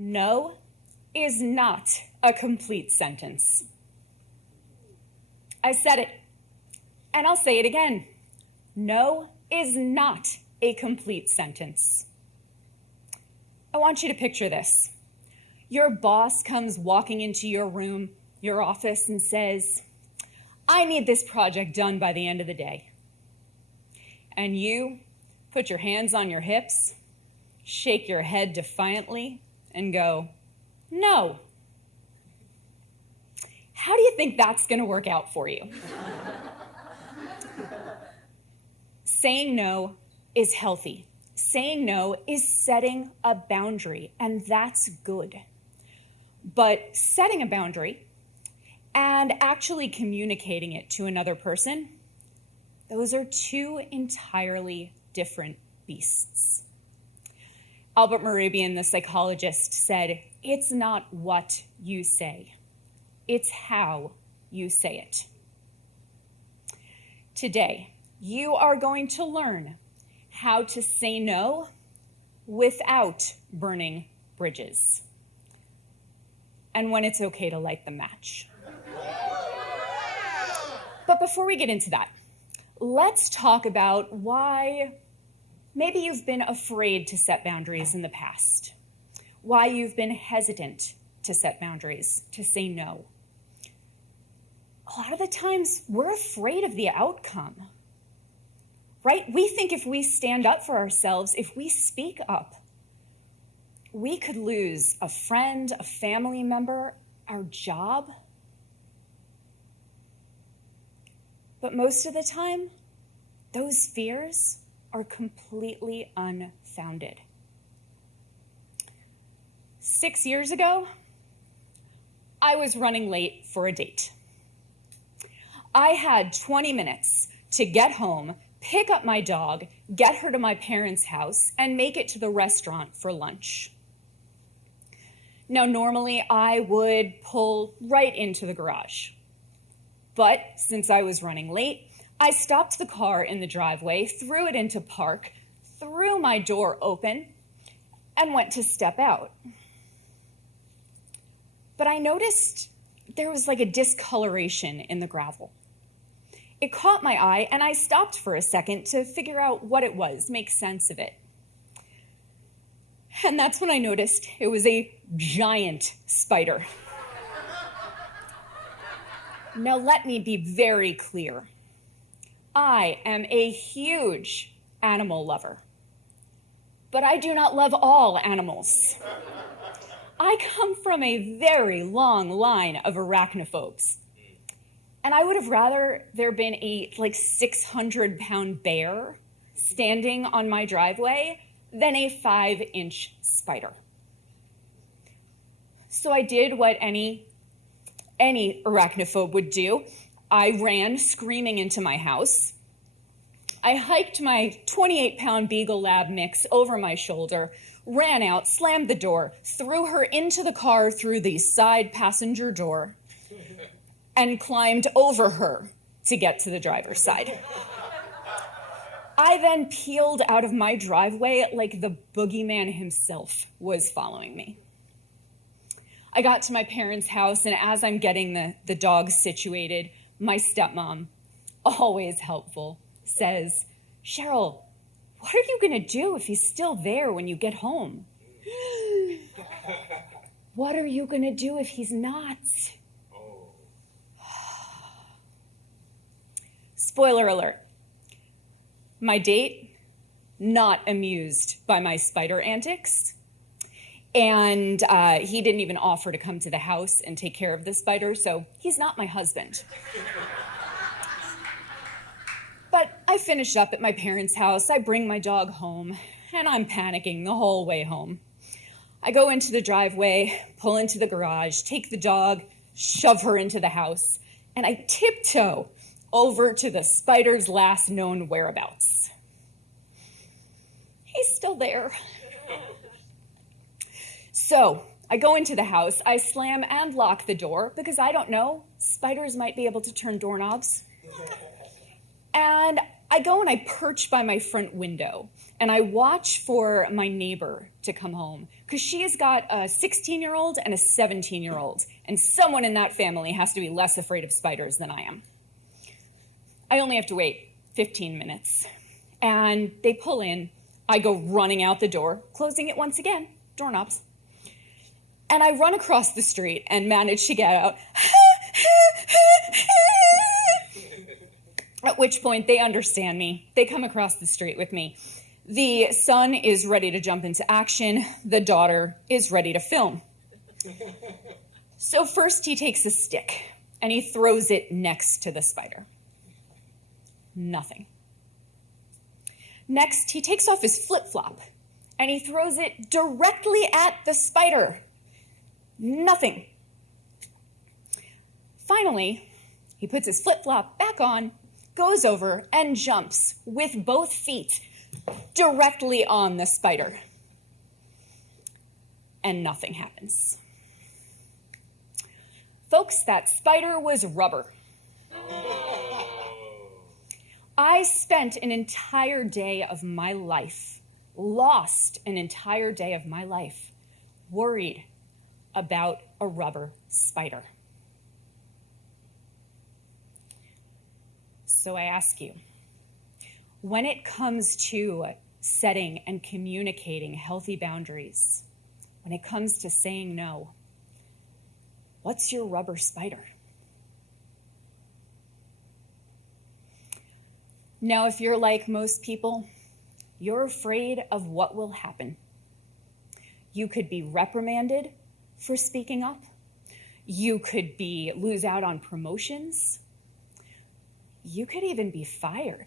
No is not a complete sentence. I said it, and I'll say it again. No is not a complete sentence. I want you to picture this. Your boss comes walking into your room, your office, and says, I need this project done by the end of the day. And you put your hands on your hips, shake your head defiantly, and go, no. How do you think that's going to work out for you? Saying no is healthy. Saying no is setting a boundary, and that's good. But setting a boundary and actually communicating it to another person, those are two entirely different beasts. Albert Mehrabian, the psychologist, said, it's not what you say, it's how you say it. Today, you are going to learn how to say no without burning bridges, and when it's okay to light the match. But before we get into that, let's talk about why maybe you've been afraid to set boundaries in the past, why you've been hesitant to set boundaries, to say no. A lot of the times, we're afraid of the outcome, right? We think if we stand up for ourselves, if we speak up, we could lose a friend, a family member, our job. But most of the time, those fears are completely unfounded. 6 years ago, I was running late for a date. I had 20 minutes to get home, pick up my dog, get her to my parents' house, and make it to the restaurant for lunch. Now, normally I would pull right into the garage. But since I was running late, I stopped the car in the driveway, threw it into park, threw my door open, and went to step out. But I noticed there was like a discoloration in the gravel. It caught my eye, and I stopped for a second to figure out what it was, make sense of it. And that's when I noticed it was a giant spider. Now let me be very clear. I am a huge animal lover, but I do not love all animals. I come from a very long line of arachnophobes, and I would have rather there been a 600-pound bear standing on my driveway than a 5-inch spider. So I did what any arachnophobe would do. I ran screaming into my house. I hiked my 28-pound Beagle Lab mix over my shoulder, ran out, slammed the door, threw her into the car through the side passenger door, and climbed over her to get to the driver's side. I then peeled out of my driveway like the boogeyman himself was following me. I got to my parents' house, and as I'm getting the dogs situated, my stepmom, always helpful, says, Sheryl, what are you going to do if he's still there when you get home? What are you going to do if he's not? Spoiler alert. My date, not amused by my spider antics. And he didn't even offer to come to the house and take care of the spider, so he's not my husband. But I finish up at my parents' house, I bring my dog home, and I'm panicking the whole way home. I go into the driveway, pull into the garage, take the dog, shove her into the house, and I tiptoe over to the spider's last known whereabouts. He's still there. So I go into the house, I slam and lock the door because I don't know, spiders might be able to turn doorknobs. And I go and I perch by my front window and I watch for my neighbor to come home because she has got a 16-year-old and a 17-year-old, and someone in that family has to be less afraid of spiders than I am. I only have to wait 15 minutes, and they pull in. I go running out the door, closing it once again, doorknobs. And I run across the street and manage to get out. At which point they understand me. They come across the street with me. The son is ready to jump into action. The daughter is ready to film. So first he takes a stick and he throws it next to the spider. Nothing. Next, he takes off his flip-flop and he throws it directly at the spider. Nothing. Finally, he puts his flip-flop back on, goes over, and jumps with both feet directly on the spider. And nothing happens. Folks, that spider was rubber. I spent an entire day of my life, lost an entire day of my life, worried about a rubber spider. So I ask you, when it comes to setting and communicating healthy boundaries, when it comes to saying no, what's your rubber spider? Now, if you're like most people, you're afraid of what will happen. You could be reprimanded for speaking up. You could lose out on promotions. You could even be fired.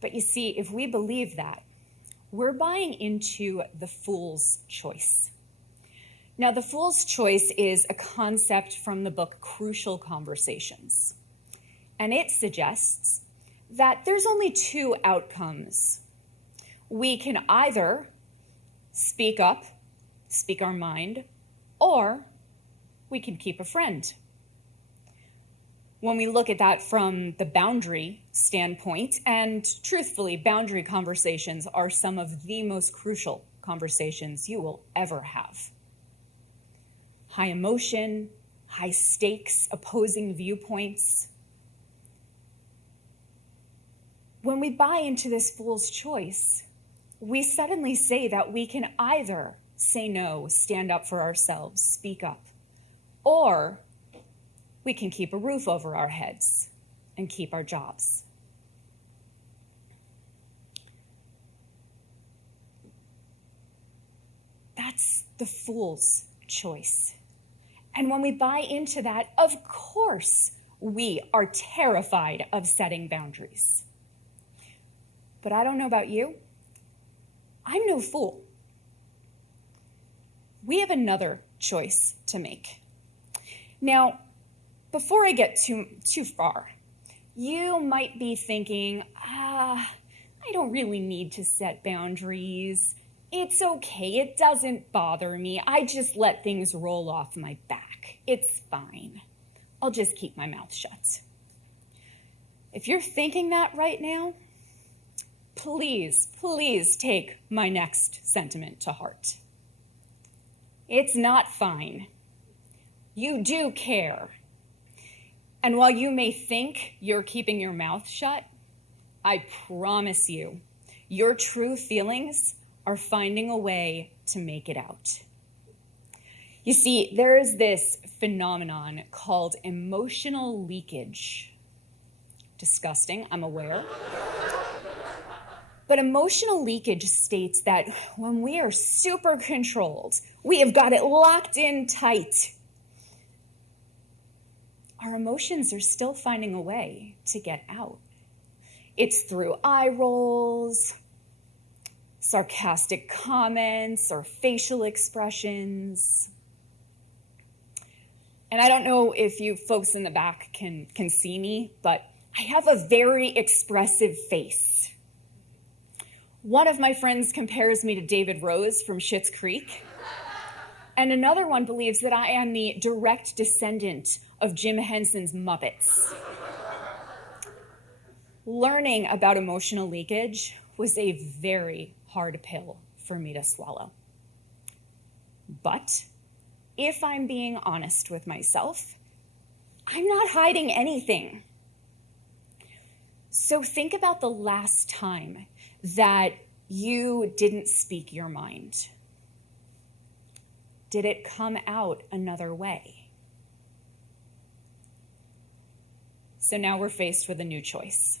But you see, if we believe that, we're buying into the fool's choice. Now, the fool's choice is a concept from the book Crucial Conversations. And it suggests that there's only two outcomes. We can either speak up, speak our mind, or we can keep a friend. When we look at that from the boundary standpoint, and truthfully, boundary conversations are some of the most crucial conversations you will ever have. High emotion, high stakes, opposing viewpoints. When we buy into this fool's choice, we suddenly say that we can either say no, stand up for ourselves, speak up, or we can keep a roof over our heads and keep our jobs. That's the fool's choice. And when we buy into that, of course, we are terrified of setting boundaries. But I don't know about you. I'm no fool. We have another choice to make. Now, before I get too far, you might be thinking, I don't really need to set boundaries. It's okay, it doesn't bother me. I just let things roll off my back. It's fine. I'll just keep my mouth shut. If you're thinking that right now, please take my next sentiment to heart. It's not fine. You do care. And while you may think you're keeping your mouth shut, I promise you, your true feelings are finding a way to make it out. You see, there is this phenomenon called emotional leakage. Disgusting, I'm aware. But emotional leakage states that when we are super controlled, we have got it locked in tight, our emotions are still finding a way to get out. It's through eye rolls, sarcastic comments, or facial expressions. And I don't know if you folks in the back can see me, but I have a very expressive face. One of my friends compares me to David Rose from Schitt's Creek. And another one believes that I am the direct descendant of Jim Henson's Muppets. Learning about emotional leakage was a very hard pill for me to swallow. But if I'm being honest with myself, I'm not hiding anything. So think about the last time that you didn't speak your mind. Did it come out another way? So now we're faced with a new choice.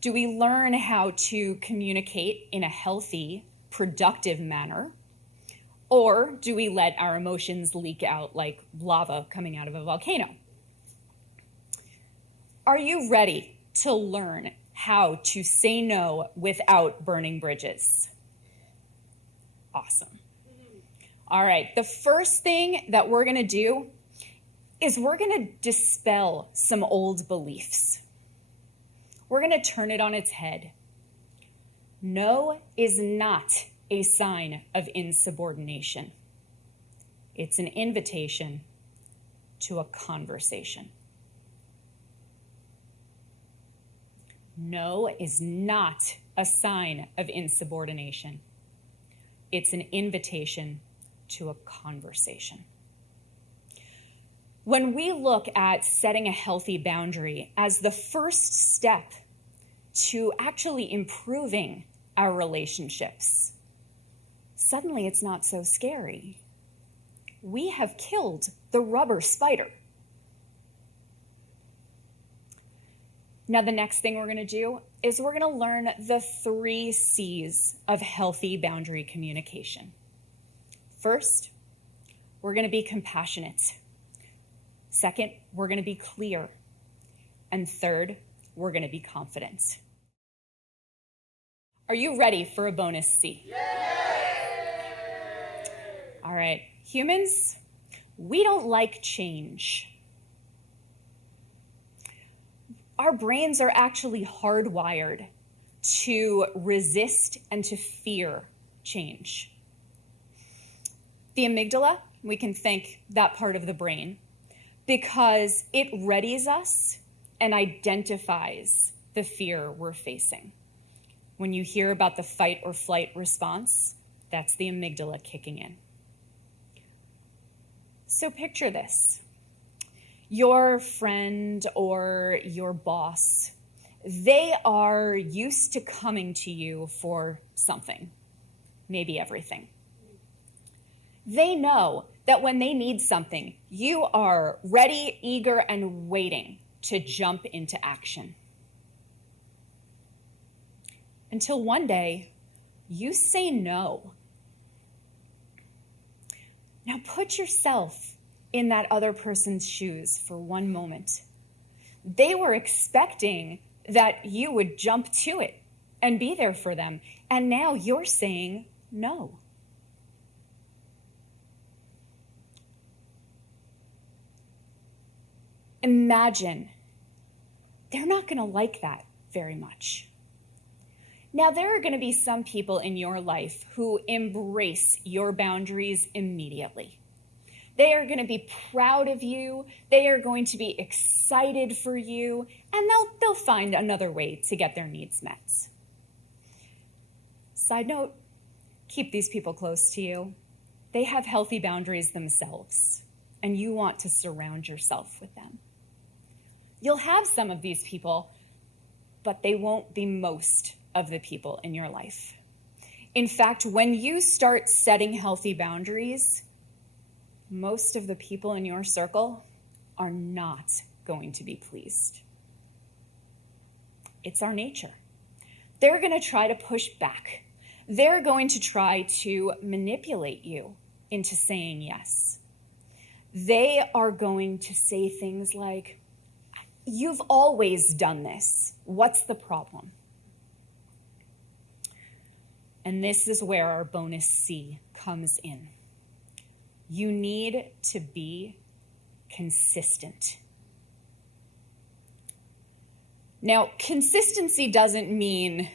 Do we learn how to communicate in a healthy, productive manner? Or do we let our emotions leak out like lava coming out of a volcano? Are you ready to learn how to say no without burning bridges? Awesome. All right, the first thing that we're gonna do is we're gonna dispel some old beliefs. We're gonna turn it on its head. No is not a sign of insubordination. It's an invitation to a conversation. No is not a sign of insubordination. It's an invitation to a conversation. When we look at setting a healthy boundary as the first step to actually improving our relationships, suddenly it's not so scary. We have killed the rubber spider. Now, the next thing we're going to do is we're going to learn the 3 C's of healthy boundary communication. First, we're going to be compassionate. Second, we're going to be clear. And third, we're going to be confident. Are you ready for a bonus C? Yay! All right, humans, we don't like change. Our brains are actually hardwired to resist and to fear change. The amygdala, we can thank that part of the brain because it readies us and identifies the fear we're facing. When you hear about the fight or flight response, that's the amygdala kicking in. So picture this. Your friend or your boss, they are used to coming to you for something, maybe everything. They know that when they need something, you are ready, eager, and waiting to jump into action. Until one day, you say no. Now put yourself in that other person's shoes for one moment. They were expecting that you would jump to it and be there for them, and now you're saying no. Imagine they're not going to like that very much. Now, there are going to be some people in your life who embrace your boundaries immediately. They are going to be proud of you. They are going to be excited for you, and they'll find another way to get their needs met. Side note, keep these people close to you. They have healthy boundaries themselves, and you want to surround yourself with them. You'll have some of these people, but they won't be most of the people in your life. In fact, when you start setting healthy boundaries, most of the people in your circle are not going to be pleased. It's our nature. They're going to try to push back. They're going to try to manipulate you into saying yes. They are going to say things like, "You've always done this. What's the problem?" And this is where our bonus C comes in. You need to be consistent. Now, consistency doesn't mean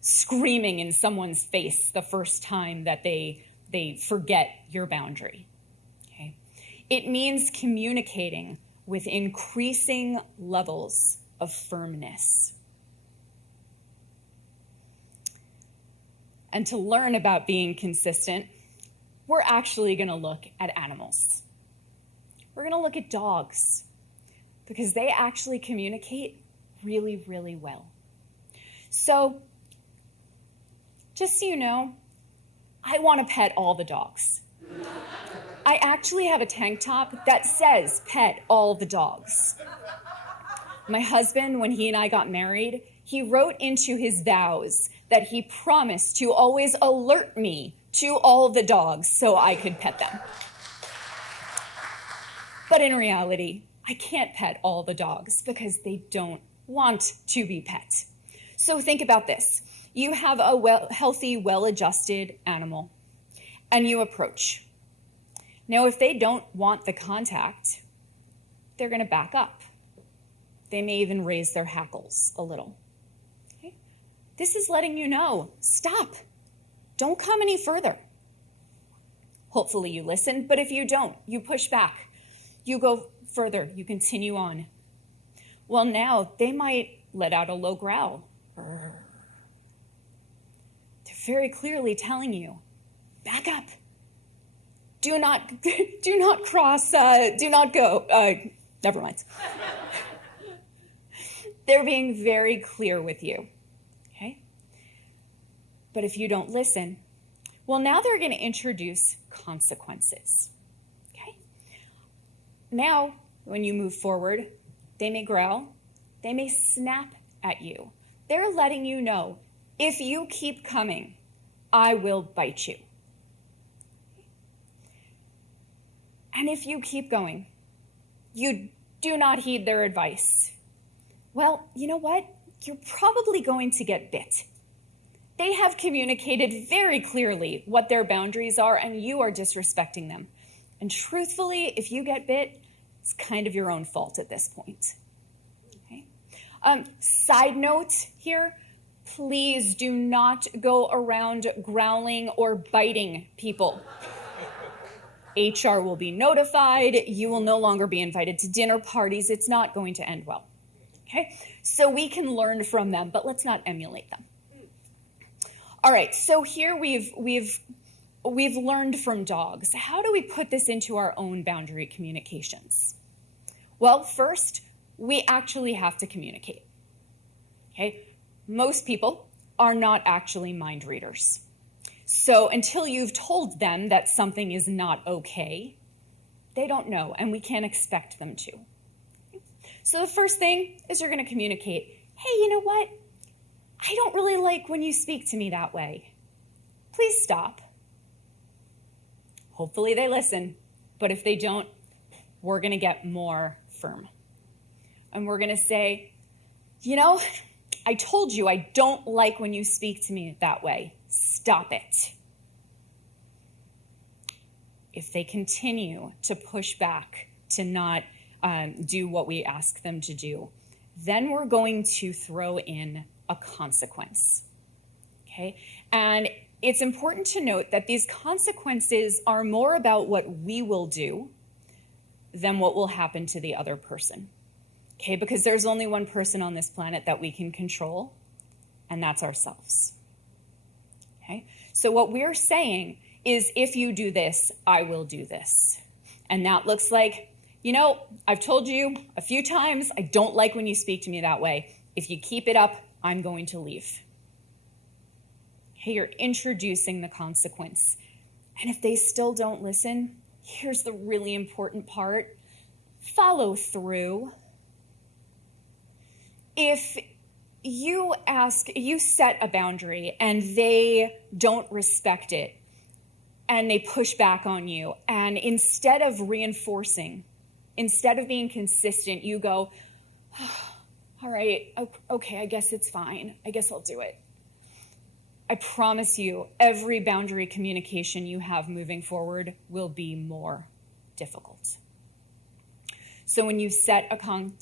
screaming in someone's face the first time that they forget your boundary. Okay? It means communicating with increasing levels of firmness. and to learn about being consistent, we're actually going to look at animals. We're going to look at dogs because they actually communicate really, really well. So, just so you know, I want to pet all the dogs. I actually have a tank top that says pet all the dogs. My husband, when he and I got married, he wrote into his vows that he promised to always alert me to all the dogs so I could pet them. But in reality, I can't pet all the dogs because they don't want to be pet. So think about this. You have a healthy, well-adjusted animal, and you approach. Now, if they don't want the contact, they're going to back up. They may even raise their hackles a little. Okay? This is letting you know, stop. Don't come any further. Hopefully you listen, but if you don't, you push back. You go further, you continue on. Well, now they might let out a low growl. They're very clearly telling you, back up. Do not cross, do not go. Never mind. They're being very clear with you, okay? But if you don't listen, well, now they're going to introduce consequences, okay? Now, when you move forward, they may growl, they may snap at you. They're letting you know, if you keep coming, I will bite you. And if you keep going, you do not heed their advice, well, you know what? You're probably going to get bit. They have communicated very clearly what their boundaries are, and you are disrespecting them. And truthfully, if you get bit, it's kind of your own fault at this point. Okay? Side note here, please do not go around growling or biting people. HR will be notified. You will no longer be invited to dinner parties. It's not going to end well. Okay? So we can learn from them, but let's not emulate them. All right, so here we've learned from dogs. How do we put this into our own boundary communications? Well, first, we actually have to communicate. Okay? Most people are not actually mind readers. So until you've told them that something is not okay, they don't know, and we can't expect them to. So the first thing is you're going to communicate, hey, you know what? I don't really like when you speak to me that way. Please stop. Hopefully they listen, but if they don't, we're going to get more firm. And we're going to say, you know, I told you I don't like when you speak to me that way. Stop it. If they continue to push back, to not do what we ask them to do, then we're going to throw in a consequence. Okay? And it's important to note that these consequences are more about what we will do than what will happen to the other person. Okay? Because there's only one person on this planet that we can control, and that's ourselves. Okay? So what we're saying is, if you do this, I will do this. And that looks like, you know, I've told you a few times, I don't like when you speak to me that way. If you keep it up, I'm going to leave. Okay, you're introducing the consequence. And if they still don't listen, here's the really important part. Follow through. If you set a boundary and they don't respect it and they push back on you, and instead of reinforcing, instead of being consistent, you go, oh, all right, okay, I guess it's fine. I guess I'll do it. I promise you, every boundary communication you have moving forward will be more difficult. So when you set a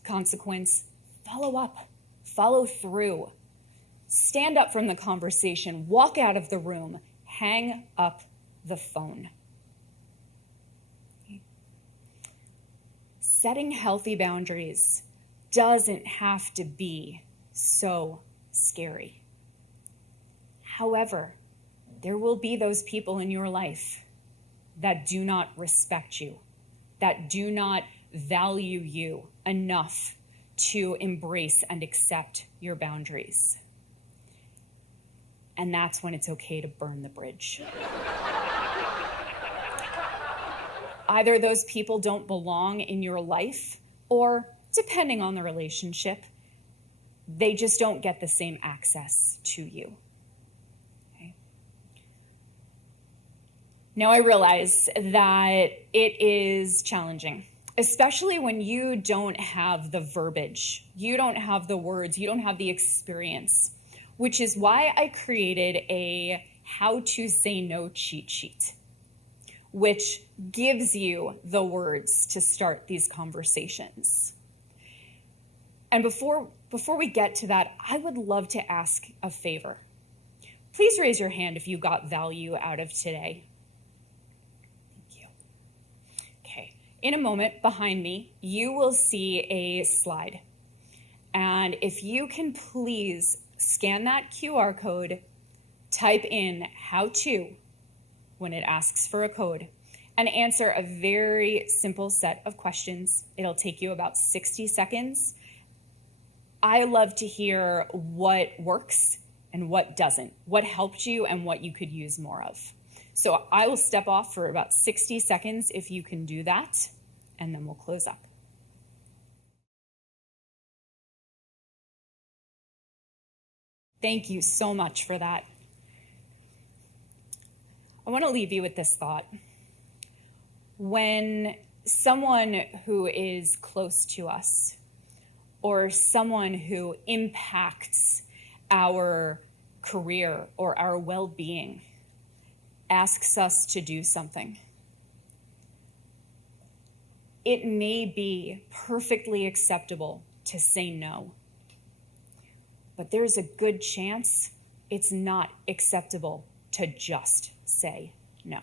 consequence, follow up. Follow through. Stand up from the conversation. Walk out of the room. Hang up the phone. Setting healthy boundaries doesn't have to be so scary. However, there will be those people in your life that do not respect you, that do not value you enough to embrace and accept your boundaries. And that's when it's okay to burn the bridge. Either those people don't belong in your life, or depending on the relationship, they just don't get the same access to you. Okay? Now I realize that it is challenging, especially when you don't have the verbiage, you don't have the words, you don't have the experience, which is why I created a how to say no cheat sheet, which gives you the words to start these conversations. And before we get to that, I would love to ask a favor. Please raise your hand if you got value out of today. Thank you. Okay, in a moment behind me, you will see a slide. And if you can please scan that QR code, type in how to when it asks for a code, and answer a very simple set of questions. It'll take you about 60 seconds. I love to hear what works and what doesn't, what helped you and what you could use more of. So I will step off for about 60 seconds if you can do that, and then we'll close up. Thank you so much for that. I want to leave you with this thought. When someone who is close to us, or someone who impacts our career or our well-being, asks us to do something, it may be perfectly acceptable to say no, but there's a good chance it's not acceptable to just say no.